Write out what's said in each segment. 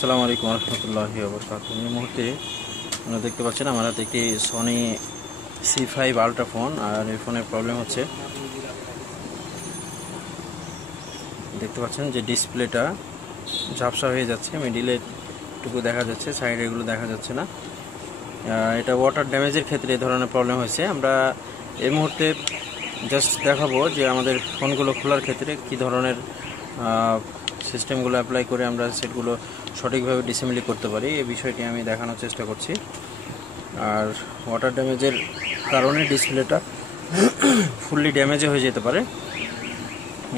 আসসালামু আলাইকুম রহমতুল্লাহি ওয়া বারাকাতুহু। এই মুহূর্তে আপনারা দেখতে পাচ্ছেন আমার হাতে একটি সনি C5 আলট্রা ফোন, আর এই ফোনের প্রবলেম হচ্ছে দেখতে পাচ্ছেন যে ডিসপ্লেটা ঝাপসা হয়ে যাচ্ছে, মিডিলে টুকু দেখা যাচ্ছে, সাইডে এগুলো দেখা যাচ্ছে না। এটা ওয়াটার ড্যামেজের ক্ষেত্রে এই ধরনের প্রবলেম হয়েছে। আমরা এই মুহূর্তে জাস্ট দেখাবো যে আমাদের ফোনগুলো খোলার ক্ষেত্রে কী ধরনের সিস্টেমগুলো অ্যাপ্লাই করে আমরা সেটগুলো সঠিকভাবে ডিসেম্বলি করতে পারি, এই বিষয়টি আমি দেখানোর চেষ্টা করছি। আর ওয়াটার ড্যামেজের কারণে ডিসপ্লেটা ফুললি ড্যামেজও হয়ে যেতে পারে,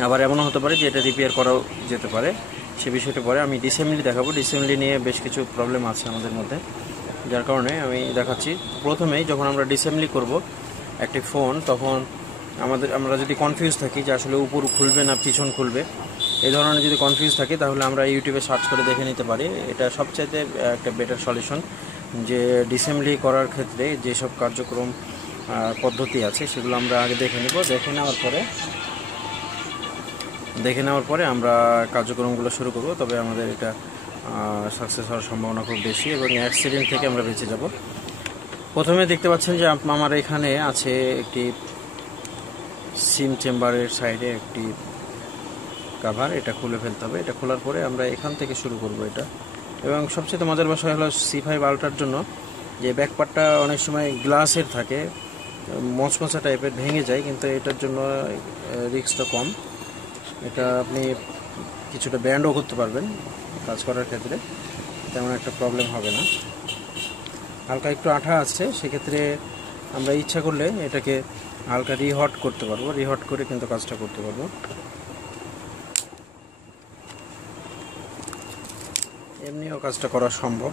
আবার এমনও হতে পারে যে এটা রিপেয়ার করাও যেতে পারে। সে বিষয়টা পরে আমি ডিসেম্বলি দেখাবো। ডিসেম্বলি নিয়ে বেশ কিছু প্রবলেম আছে আমাদের মধ্যে, যার কারণে আমি দেখাচ্ছি। প্রথমেই যখন আমরা ডিসেম্বলি করব একটি ফোন, তখন আমরা যদি কনফিউজ থাকি যে আসলে উপর খুলবে না পিছন খুলবে, এই ধরনের যদি কনফিউজ থাকে তাহলে আমরা ইউটিউবে সার্চ করে দেখে নিতে পারি। এটা সবচাইতে একটা বেটার সলিউশন, যে ডিসেম্বলি করার ক্ষেত্রে যেসব কার্যক্রম পদ্ধতি আছে সেগুলো আমরা আগে দেখে নেব। দেখে নেওয়ার পরে আমরা কার্যক্রমগুলো শুরু করব। তবে আমাদের এটা সাকসেস হওয়ার সম্ভাবনা খুব বেশি এবং অ্যাক্সিডেন্ট থেকে আমরা বেঁচে যাব। প্রথমে দেখতে পাচ্ছেন যে আমার এখানে আছে একটি সিম চেম্বারের সাইডে একটি কাভার, এটা খুলে ফেলতে হবে। এটা খোলার পরে আমরা এখান থেকে শুরু করব এটা। এবং সবচেয়ে মজার বিষয় হলো C5 আলট্রার জন্য যে ব্যাকপার্টটা অনেক সময় গ্লাসের থাকে, মচমচা টাইপের, ভেঙে যায়, কিন্তু এটার জন্য রিস্কটা কম। এটা আপনি কিছুটা ব্যান্ডও করতে পারবেন কাজ করার ক্ষেত্রে, তেমন একটা প্রবলেম হবে না। হালকা একটু আঠা আছে, সেক্ষেত্রে আমরা ইচ্ছা করলে এটাকে হালকা রিহট করতে পারবো, রিহট করে কিন্তু কাজটা করতে পারবো। এমনিও কাজটা করা সম্ভব।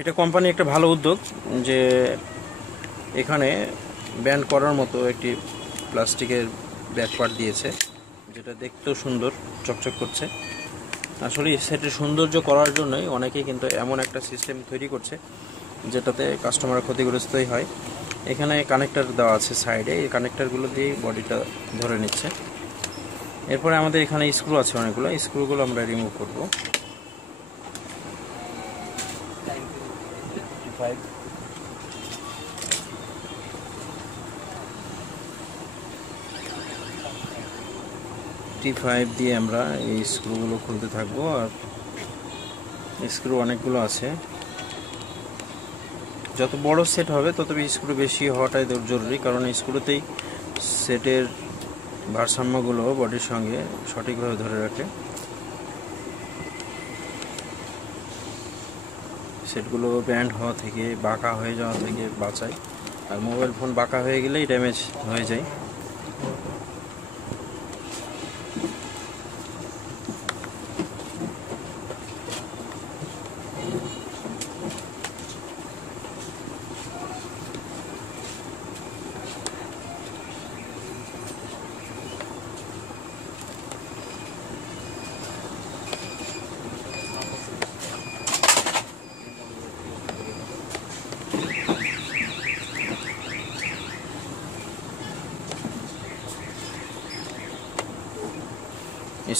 এটা কোম্পানি একটা ভালো উদ্যোগ যে এখানে ব্যান্ড করার মতো একটি প্লাস্টিকের ব্যাকপার্ট দিয়েছে, যেটা দেখতেও সুন্দর, চকচক করছে। আসলে সেটের সৌন্দর্য করার জন্যই অনেকেই কিন্তু এমন একটা সিস্টেম তৈরি করছে যেটাতে কাস্টমার ক্ষতিগ্রস্তই হয়। এখানে কানেক্টর দেওয়া আছে সাইডে, এই কানেক্টরগুলো দিয়ে বডিটা ধরে নিচ্ছে। এরপরে আমাদের এখানে স্ক্রু আছে অনেকগুলো, স্ক্রুগুলো আমরা রিমুভ করব। T5 দিয়ে আমরা এই স্ক্রুগুলো খুলতে থাকবো। আর স্ক্রু অনেকগুলো আছে, যত বড় সেট হবে তত স্ক্রু বেশি হওয়াটাই জরুরি, কারণ স্ক্রুতেই সেটের ভারসাম্যগুলো বডির সঙ্গে সঠিকভাবে ধরে রাখে, সেটগুলো ব্যান্ড হওয়া থেকে, বাঁকা হয়ে যাওয়া থেকে বাঁচায়। আর মোবাইল ফোন বাঁকা হয়ে গেলেই ড্যামেজ হয়ে যায়।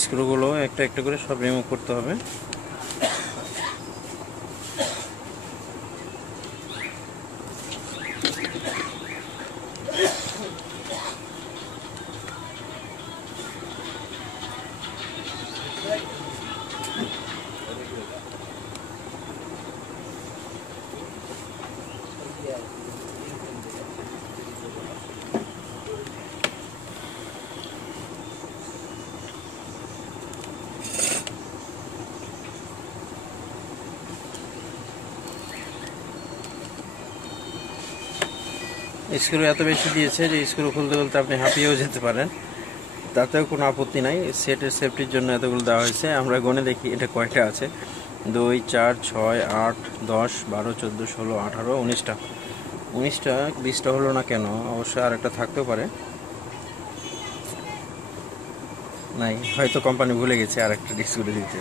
স্ক্রুগুলো একটা একটা করে সব রিমুভ করতে হবে। স্ক্রু এত বেশি দিয়েছে যে স্ক্রু খুলতে খুলতে আপনি হাঁপিয়েও যেতে পারেন, তাতেও কোনো আপত্তি নাই। সেটের সেফটির জন্য এতগুলো দেওয়া হয়েছে। আমরা গণে দেখি এটা কয়টা আছে। 2, 4, 6, 8, 10, 12, 14, 16, 18, 19টা। 19টা 20টা হলো না কেন? অবশ্যই আর একটা থাকতেও পারে। নাই, হয়তো কোম্পানি ভুলে গেছে আর একটা স্ক্রু দিতে।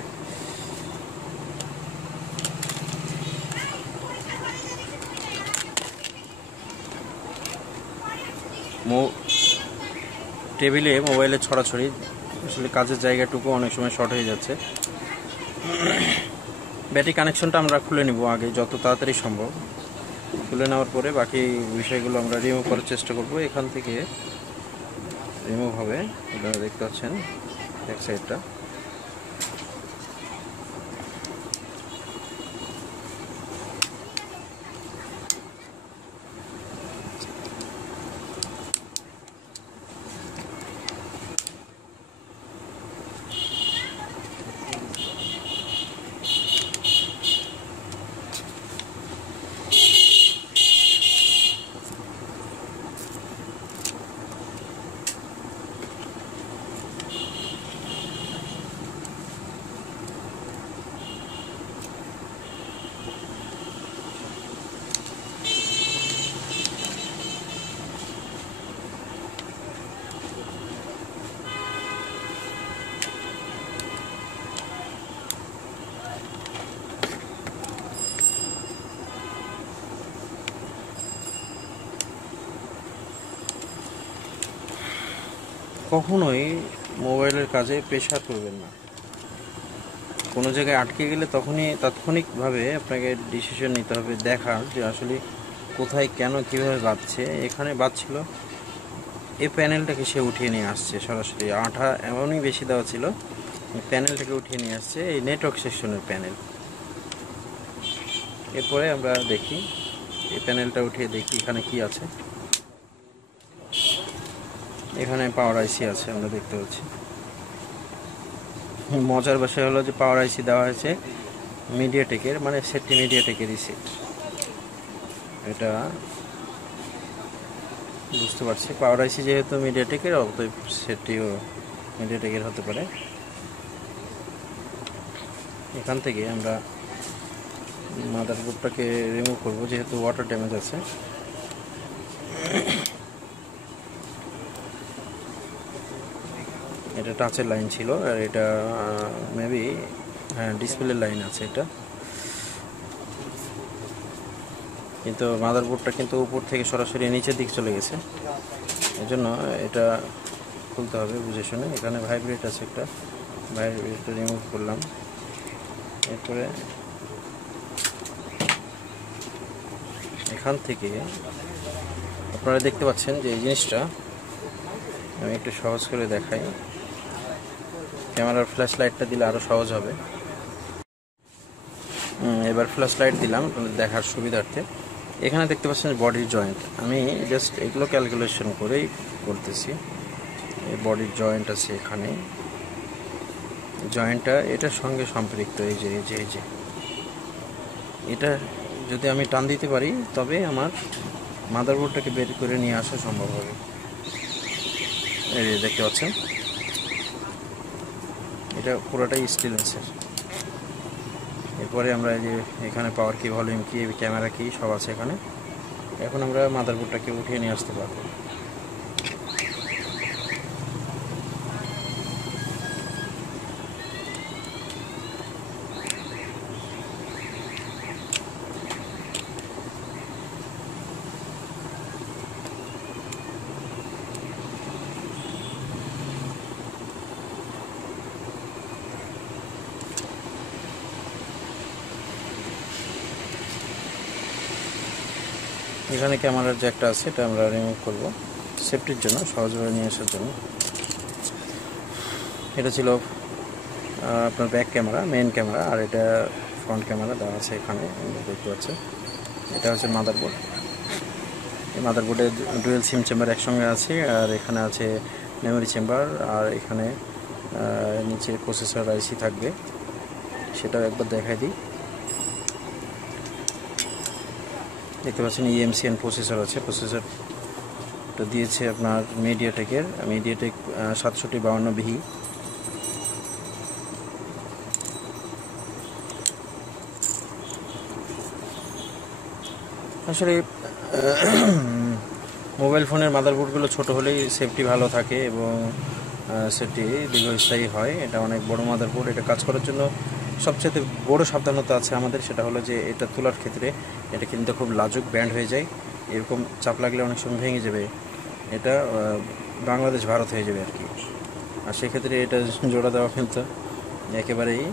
টেবিলে মোবাইলে ছড়াছড়ি, আসলে কাজের জায়গাটুকু অনেক সময় শর্ট হয়ে যাচ্ছে। ব্যাটারি কানেকশনটা আমরা খুলে নিব আগে, যত তাড়াতাড়ি সম্ভব। খুলে নেওয়ার পরে বাকি বিষয়গুলো আমরা রিমুভ করার চেষ্টা করব। এখান থেকে রিমুভ হবে, আপনারা দেখতে পাচ্ছেন এক সাইডটা। কখনোই মোবাইলের কাজে প্রেশার করবেন না। কোনো জায়গায় আটকে গেলে তখনই তাৎক্ষণিকভাবে আপনাকে ডিসিশন নিতে হবে, দেখার যে আসলে কোথায় কেন কীভাবে বাজছে। এখানে বাজছিল, এই প্যানেলটাকে সে উঠিয়ে নিয়ে আসছে সরাসরি। আঠা এমনই বেশি দেওয়া ছিল, প্যানেলটাকে উঠিয়ে নিয়ে আসছে, এই নেটওয়ার্ক সেকশনের প্যানেল। এরপরে আমরা দেখি, এই প্যানেলটা উঠিয়ে দেখি এখানে কি আছে। এখানে পাওয়ার আইসি আছে, আমরা দেখতে পাচ্ছি। মজার বিষয় হলো যে পাওয়ার আইসি দেওয়া হয়েছে মিডিয়াটেকের, মানে সেটটি মিডিয়াটেকেরই সেট। এটা বুঝতে পারছি, পাওয়ার আইসি যেহেতু মিডিয়াটেকের, অতএব সেটটিও মিডিয়াটেকের হতে পারে। এখান থেকে আমরা মাদারবোর্ডটাকে রিমুভ করব, যেহেতু ওয়াটার ড্যামেজ আছে। এটা টাচের লাইন ছিল, আর এটা মেবি হ্যাঁ ডিসপ্লের লাইন আছে এটা, কিন্তু মাদারবোর্ডটা কিন্তু উপর থেকে সরাসরি নিচের দিকে চলে গেছে। এজন্য এটা খুলতে হবে বুঝে শুনে। এখানে ভাইব্রেট আছে একটা, ভাইব্রেটটা রিমুভ করলাম। এরপরে এখান থেকে আপনারা দেখতে পাচ্ছেন যে এই জিনিসটা আমি একটু সহজ করে দেখাই। ক্যামেরার ফ্ল্যাশ লাইটটা দিলে আরও সহজ হবে। এবার ফ্ল্যাশ লাইট দিলাম আপনাদের দেখার সুবিধার্থে। এখানে দেখতে পাচ্ছেন বডির জয়েন্ট, আমি জাস্ট এগুলো ক্যালকুলেশন করেই করতেছি। এই বডির জয়েন্ট আছে এখানে, জয়েন্টটা এটার সঙ্গে সম্পৃক্ত। এই যে এই যে এই যে এটা যদি আমি টান দিতে পারি তবে আমার মাদারবোর্ডটাকে বের করে নিয়ে আসা সম্ভব হবে। এই যে দেখতে পাচ্ছেন, এটা পুরোটাই স্টেনলেসের। এরপরে আমরা এই যে এখানে পাওয়ার কি, ভলিউম কি, ক্যামেরা কি সব আছে এখানে। এখন আমরা মাদারবোর্ডটাকে উঠিয়ে নিয়ে আসতে পারবো। এখানে ক্যামেরার যে একটা আছে এটা আমরা রিমুভ করব সেফটির জন্য, সহজভাবে নিয়ে আসার জন্য। এটা ছিল আপনার ব্যাক ক্যামেরা, মেইন ক্যামেরা, আর এটা ফ্রন্ট ক্যামেরা দেওয়া আছে এখানে দেখতে পাচ্ছেন। এটা হচ্ছে মাদারবোর্ড। এই মাদারবোর্ডে ডুয়েল সিম চেম্বার একসঙ্গে আছে, আর এখানে আছে মেমোরি চেম্বার, আর এখানে নিচে প্রসেসর আইসি থাকবে, সেটাও একবার দেখাই দিই। দেখতে পাচ্ছেন EMCN প্রসেসর আছে, প্রসেসরটা দিয়েছে আপনার মিডিয়াটেক 752BE। আসলে মোবাইল ফোনের মাদারবোর্ডগুলো ছোট হলেই সেফটি ভালো থাকে এবং সেফটি দীর্ঘস্থায়ী হয়। এটা অনেক বড় মাদারবোর্ড, এটা কাজ করার জন্য সবচেয়ে বড় সাবধানতা আছে আমাদের, সেটা হলো যে এটা তোলার ক্ষেত্রে এটা কিন্তু খুব লাজুক ব্যান্ড হয়ে যায়, এরকম চাপ লাগলে অনেক সময় ভেঙে যাবে, এটা বাংলাদেশ ভারত হয়ে যাবে আর কি। আর সেক্ষেত্রে এটা জোড়া দেওয়া কিন্তু একেবারেই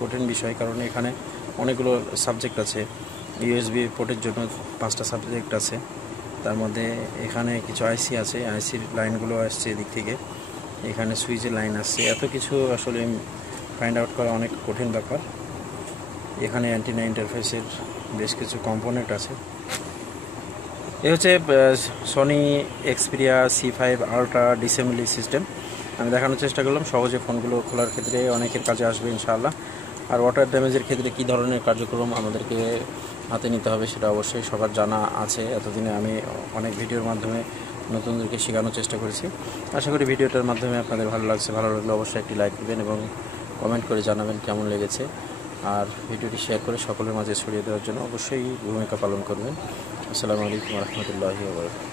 কঠিন বিষয়, কারণ এখানে অনেকগুলো সাবজেক্ট আছে। ইউএসবি পোর্টের জন্য 5টা সাবজেক্ট আছে, তার মধ্যে এখানে কিছু আইসি আছে, আইসির লাইনগুলো আসছে এদিক থেকে, এখানে সুইচের লাইন আসছে। এত কিছু আসলে ফাইন্ড আউট করা অনেক কঠিন ব্যাপার। এখানে অ্যান্টিনা ইন্টারফেসের বেশ কিছু কম্পোনেন্ট আছে। এ হচ্ছে Sony Xperia C5 ultra disassembly system. আমি দেখানোর চেষ্টা করলাম, সহজে ফোনগুলো খোলার ক্ষেত্রে অনেকের কাজে আসবে ইনশাআল্লাহ। আর ওয়াটার ড্যামেজের ক্ষেত্রে কী ধরনের কার্যক্রম আমাদেরকে হাতে নিতে হবে সেটা অবশ্যই সবার জানা আছে। এতদিনে আমি অনেক ভিডিওর মাধ্যমে নতুনদেরকে শেখানোর চেষ্টা করেছি। আশা করি ভিডিওটার মাধ্যমে আপনাদের ভালো লাগছে। ভালো লাগলে অবশ্যই একটি লাইক দেবেন এবং কমেন্ট করে জানাবেন কেমন লেগেছে। আর ভিডিওটি শেয়ার করে সকলের মাঝে ছড়িয়ে দেওয়ার জন্য অবশ্যই ভূমিকা পালন করবেন। আসসালামু আলাইকুম ওয়া রাহমাতুল্লাহি ওয়া বারাকাতুহু।